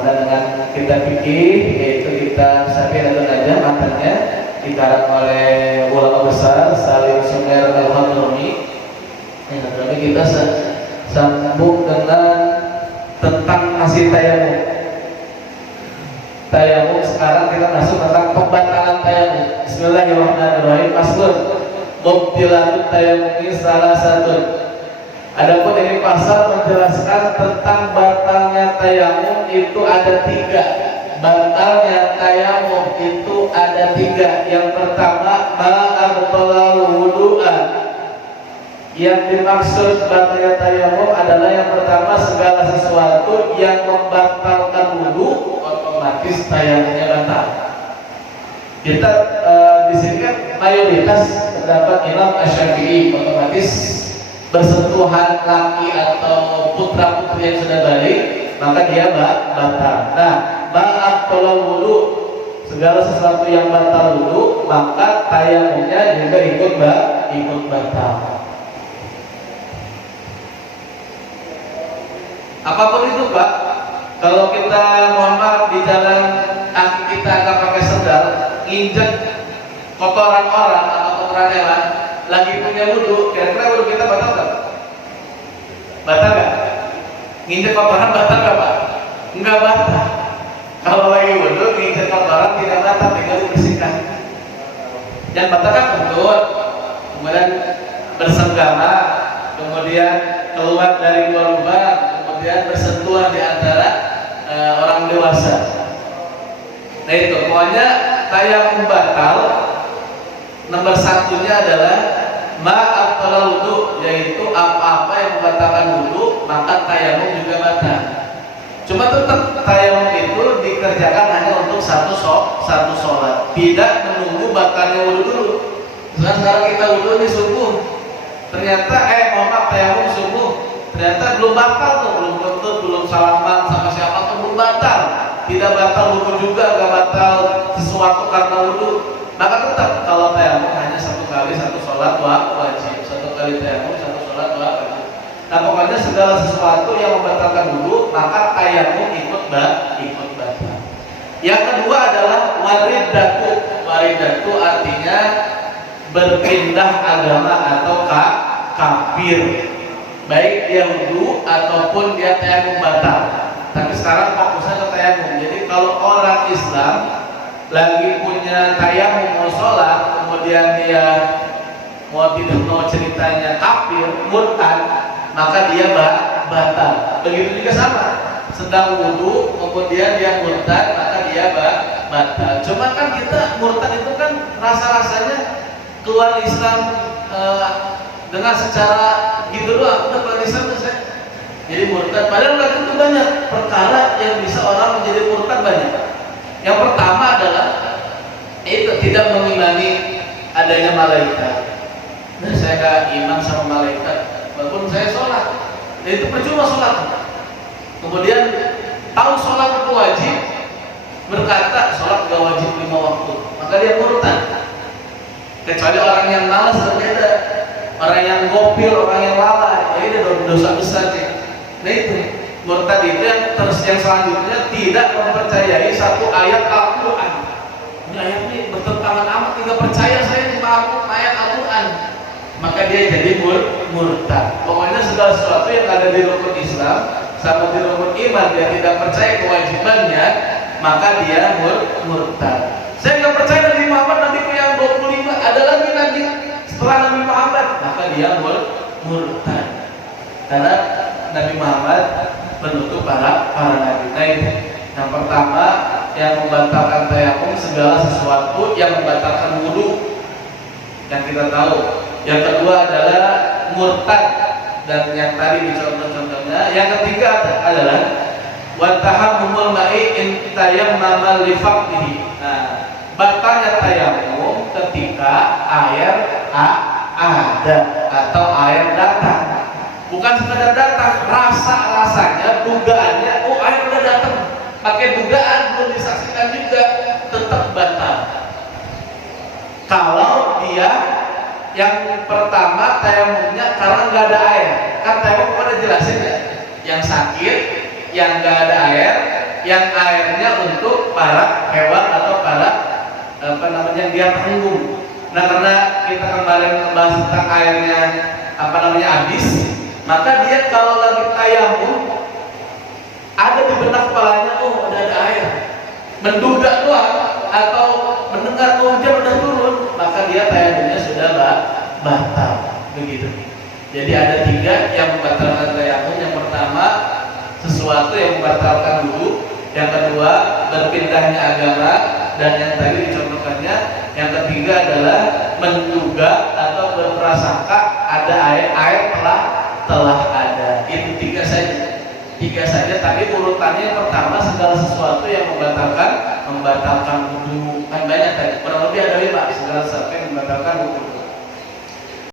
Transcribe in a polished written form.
Kemudian dengan kita fikih, yaitu kita Syafi'iyatun Najah, matanya dikarang oleh ulama besar Salim Sumer Al-Hadrami. Yang kita sambung dengan tentang masih tayamum. Tayamum sekarang kita masuk tentang pembatalan tayamum. Bismillahirrahmanirrahim. Faslun mubtilatut tayamum salah satu. Adapun ini pasal menjelaskan tentang batalnya tayamum itu ada 3. Batalnya tayamum itu ada 3. Yang pertama ma'abtalal wudu'an. Yang dimaksud batalnya tayamum adalah yang pertama segala sesuatu yang membatalkan wudu, otomatis tayamumnya batal. Kita di sini kan mayoritas pendapat Imam Asy-Syafi'i, otomatis bersentuhan laki atau putra putri yang sudah balik maka dia batal. Nah, ba'atul wudu, segala sesuatu yang batal wudu maka tayamumnya juga ikut batal. Apapun itu Pak, kalau kita mohon maaf di jalan kaki kita agak pakai sendal, injek kotoran orang atau kotoran hewan, lagi punya wudu, kira-kira wudu kita batal nggak? Batal nggak? Nginjek kotoran batal nggak Pak? Nggak batal. Kalau lagi wudu nginjek kotoran tidak batal, tinggal dibersihkan. Yang batal kan kentut, kemudian bersenggama, kemudian keluar dari luar lubang, kemudian bersentuhan di antara orang dewasa. Nah itu, pokoknya tayamum batal. Nomor satunya adalah ma'abtalal wudu, yaitu apa-apa yang membatalkan wudu maka tayamum juga batal. Cuma tetap tayamum itu dikerjakan hanya untuk satu sholat, tidak menunggu batalnya wudu dulu. Sekarang kita wudu ini subuh, ternyata mohon tayamum subuh, ternyata belum batal tuh, belum kentut, belum salaman sama siapa tuh, belum batal. Tidak batal wudu juga, nggak batal sesuatu karena wudu. Maka tetap kalau tayamum hanya satu kali satu sholat wajib, satu kali tayamum satu sholat wajib. Nah pokoknya segala sesuatu yang membatalkan wudu maka tayamum ikut batal. Yang kedua adalah waridatu. Waridatu artinya berpindah agama atau kafir, baik dia wudu ataupun dia tayamum batal. Tapi sekarang fokusnya ke tayamum. Jadi kalau orang Islam lagi punya tayamum mau sholat, kemudian dia mau ceritanya kafir, murtad, maka dia batal. Begitu juga sama, sedang wudu kemudian dia murtad, maka dia batal. Cuma kan kita murtad itu kan rasa-rasanya keluar Islam dengan secara gitu doang, udah keluar Islam tuh saya jadi murtad. Padahal nggak itu banyak perkara yang bisa orang menjadi murtad, banyak. Yang pertama adalah itu tidak mengimani adanya malaikat. Nah, saya nggak iman sama malaikat, walaupun saya sholat, dan itu percuma sholat. Kemudian tahu sholat itu wajib, berkata sholat gak wajib 5 waktu, maka dia murtad. Kecuali orang yang malas berbeda, orang yang gopil, orang yang lalai, ya ini dosa besar sih. Nah itu murtad itu yang selanjutnya tidak mempercayai satu ayat Al-Quran. Ini ayat ini bertentangan amat, tidak percaya saya sama ayat Al-Quran, maka dia jadi murtad. Pokoknya segala sesuatu yang ada di rukun Islam sama di rukun iman dia tidak percaya kewajibannya, maka dia murtad. Saya nggak percaya Nabi Muhammad, Nabi yang 25 ada lagi Nabi setelah Nabi Muhammad, maka dia murtad. Karena Nabi Muhammad penutup para nabi. Nah ini yang pertama yang membatalkan tayamum, segala sesuatu yang membatalkan wudu yang kita tahu. Yang kedua adalah murtad, dan yang tadi dicontoh-contohnya. Yang ketiga adalah watahammumul ma'i in tayammama li faqdihi. Nah, batalnya tayamum ketika air ada atau air datang. Bukan sekedar datang, rasanya, dugaannya, oh air udah datang, pakai dugaan belum disaksikan juga, tetap batal. Kalau dia yang pertama tayamumnya karena nggak ada air, kan tayamum pada jelasin ya, yang sakit, yang nggak ada air, yang airnya untuk para hewan atau para dia tanggung. Nah, karena kita kemarin membahas tentang airnya habis, maka dia kalau lagi tayamum ada di benak kepalanya, oh ada air, menduga doang atau mendengar hujan udah turun, maka dia tayamumnya sudah batal begitu. Jadi ada 3 yang membatalkan tayamum. Yang pertama, sesuatu yang membatalkan wudu. Yang kedua, berpindahnya agama. Dan yang tadi dicontohkannya, yang ketiga adalah menduga atau berprasangka ada air telah ada. Itu 3 saja. Tapi urutannya yang pertama, segala sesuatu yang membatalkan wudu. Kan banyak tadi, kurang lebih ada 5 segala sesuatu yang membatalkan wudu.